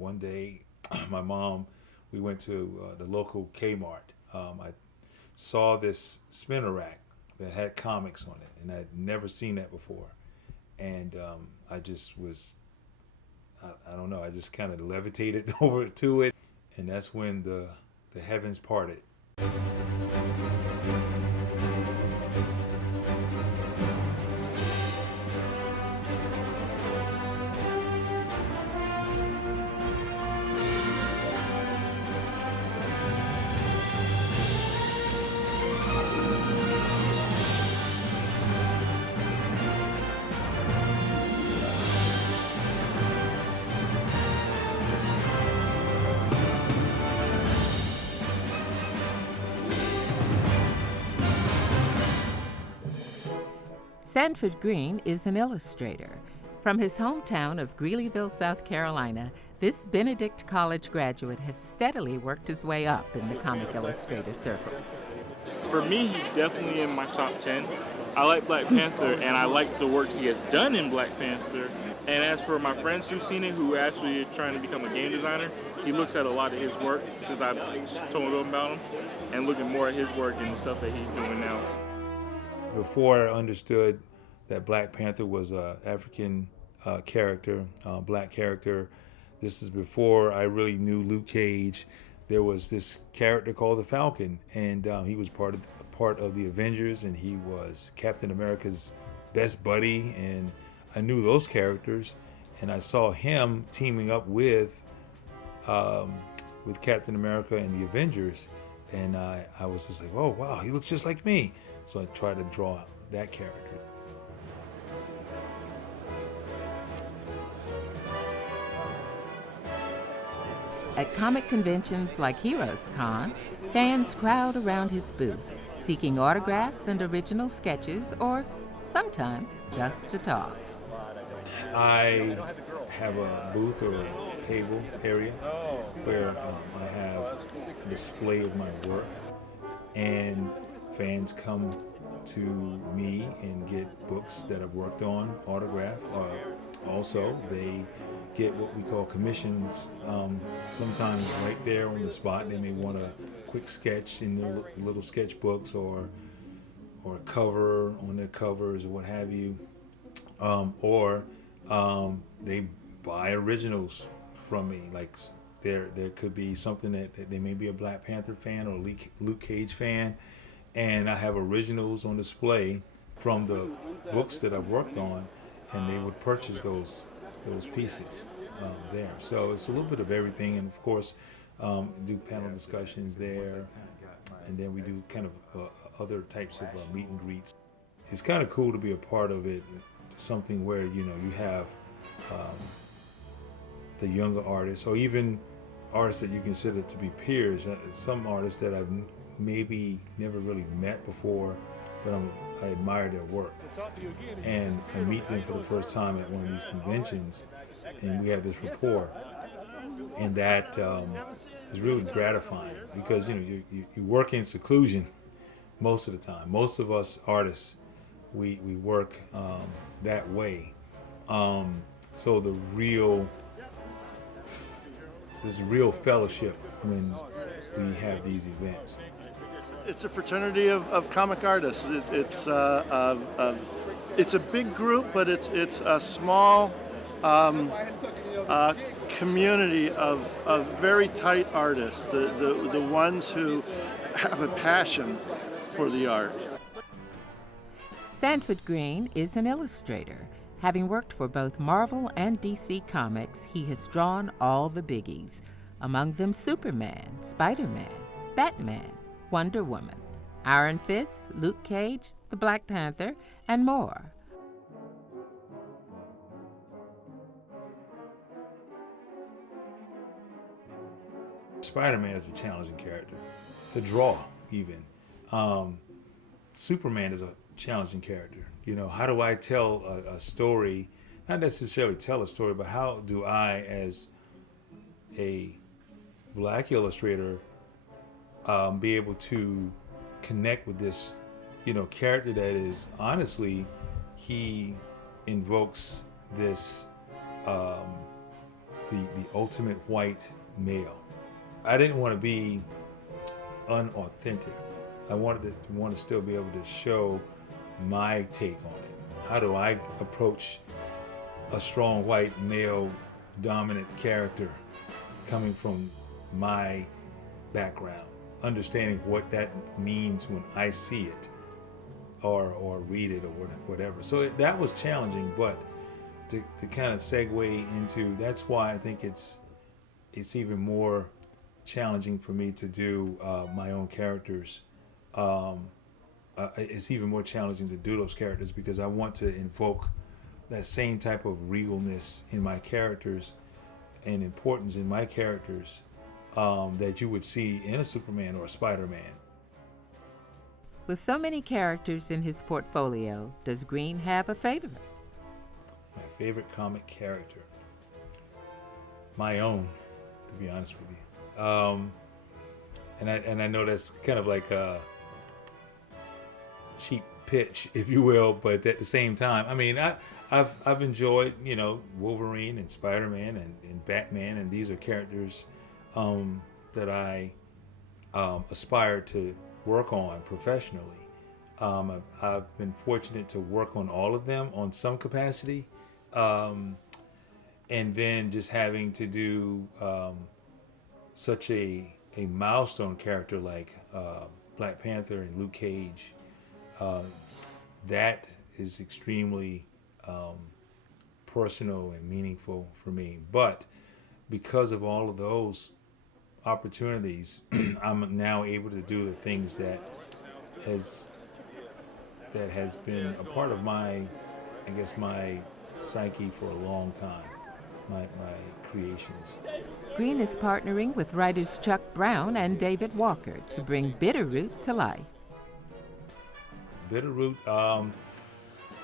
one day, my mom, we went to the local Kmart. I saw this spinner rack that had comics on it, and I'd never seen that before. And I just was, I don't know, I just kind of levitated over to it, and that's when the heavens parted. Sanford Greene is an illustrator. From his hometown of Greeleyville, South Carolina, this Benedict College graduate has steadily worked his way up in the comic illustrator circles. For me, he's definitely in my top 10. I like Black Panther, and I like the work he has done in Black Panther. And as for my friends who've seen it, who actually are trying to become a game designer, he looks at a lot of his work since I've told him about him, and looking more at his work and the stuff that he's doing now. Before I understood that Black Panther was an African character, black character, this is before I really knew Luke Cage. There was this character called the Falcon, and he was part of the Avengers, and he was Captain America's best buddy, and I knew those characters, and I saw him teaming up with Captain America and the Avengers, and I was just like, oh wow, he looks just like me. So I tried to draw that character. At comic conventions like Heroes Con, fans crowd around his booth, seeking autographs and original sketches, or sometimes just to talk. I have a booth or a table area where I have a display of my work, and fans come to me and get books that I've worked on, autographed. Also, they get what we call commissions. Sometimes right there on the spot, they may want a quick sketch in their little sketchbooks, or a cover on their covers, or what have you. Or they buy originals from me. Like there could be something that they may be a Black Panther fan or a Luke Cage fan, and I have originals on display from the books that I've worked on, and they would purchase those pieces there. So it's a little bit of everything, and of course do panel discussions there, and then we do kind of other types of meet and greets. It's kind of cool to be a part of it, something where you have the younger artists, or even artists that you consider to be peers. Some artists that I've maybe never really met before, but I admire their work, and I meet them for the first time at one of these conventions, and we have this rapport, and that is really gratifying, because you work in seclusion most of the time. Most of us artists, we work that way, so there's real fellowship when we have these events. It's a fraternity of comic artists. It's a big group, but it's a small community of very tight artists. The ones who have a passion for the art. Sanford Greene is an illustrator. Having worked for both Marvel and DC Comics, he has drawn all the biggies, among them Superman, Spider-Man, Batman, Wonder Woman, Iron Fist, Luke Cage, the Black Panther, and more. Spider-Man is a challenging character to draw, even. Superman is a challenging character. How do I tell a story, not necessarily tell a story, but how do I, as a black illustrator, be able to connect with this, character that is, honestly, he invokes this the ultimate white male. I didn't want to be unauthentic. I wanted to still be able to show my take on it. How do I approach a strong white male dominant character coming from my background, understanding what that means when I see it or read it or whatever. So that was challenging, but to kind of segue into, that's why I think it's even more challenging for me to do my own characters. It's even more challenging to do those characters because I want to invoke that same type of regalness in my characters and importance in my characters that you would see in a Superman or a Spider-Man. With so many characters in his portfolio, does Greene have a favorite? My favorite comic character? My own, to be honest with you. And I know that's kind of like a cheap pitch, if you will, but at the same time, I mean, I've enjoyed, Wolverine and Spider-Man and Batman, and these are characters that I aspire to work on professionally. I've been fortunate to work on all of them on some capacity, and then just having to do such a milestone character like Black Panther and Luke Cage, that is extremely personal and meaningful for me. But because of all of those opportunities, I'm now able to do the things that has been a part of my psyche for a long time, my creations. Greene is partnering with writers Chuck Brown and David Walker to bring Bitterroot to life. Bitterroot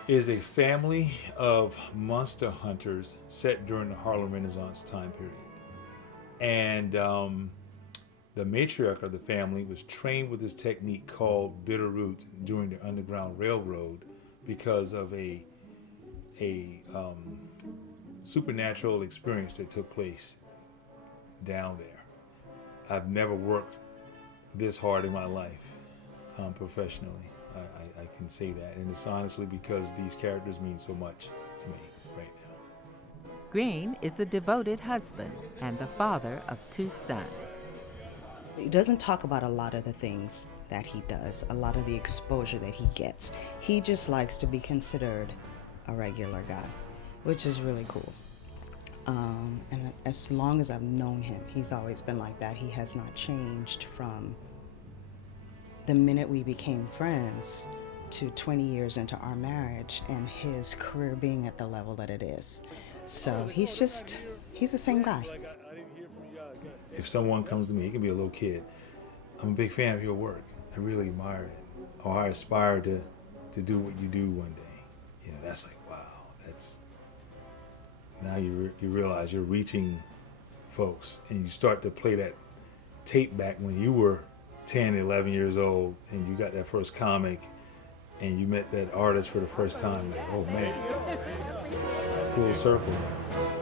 is a family of monster hunters set during the Harlem Renaissance time period. And the matriarch of the family was trained with this technique called Bitterroot during the Underground Railroad because of a supernatural experience that took place down there. I've never worked this hard in my life professionally. I can say that, and it's honestly because these characters mean so much to me right now. Greene is a devoted husband and the father of 2 sons. He doesn't talk about a lot of the things that he does, a lot of the exposure that he gets. He just likes to be considered a regular guy, which is really cool. And as long as I've known him, he's always been like that. He has not changed from the minute we became friends to 20 years into our marriage and his career being at the level that it is. So he's the same guy. If someone comes to me, he can be a little kid, I'm a big fan of your work. I really admire it. Or I aspire to do what you do one day. That's like, wow, that's, now you realize you're reaching folks, and you start to play that tape back when you were 10, 11 years old, and you got that first comic, and you met that artist for the first time. Like, oh man, it's full circle now.